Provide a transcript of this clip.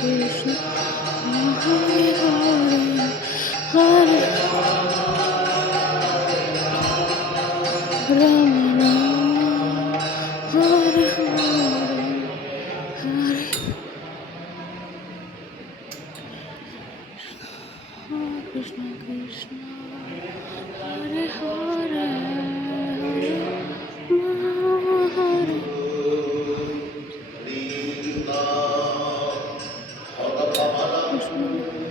Krishna, Hare Hare, Hare Rama, Hare Hare, Hare Krishna, Krishna, Hare Hare, Hare Rama, Hare Krishna.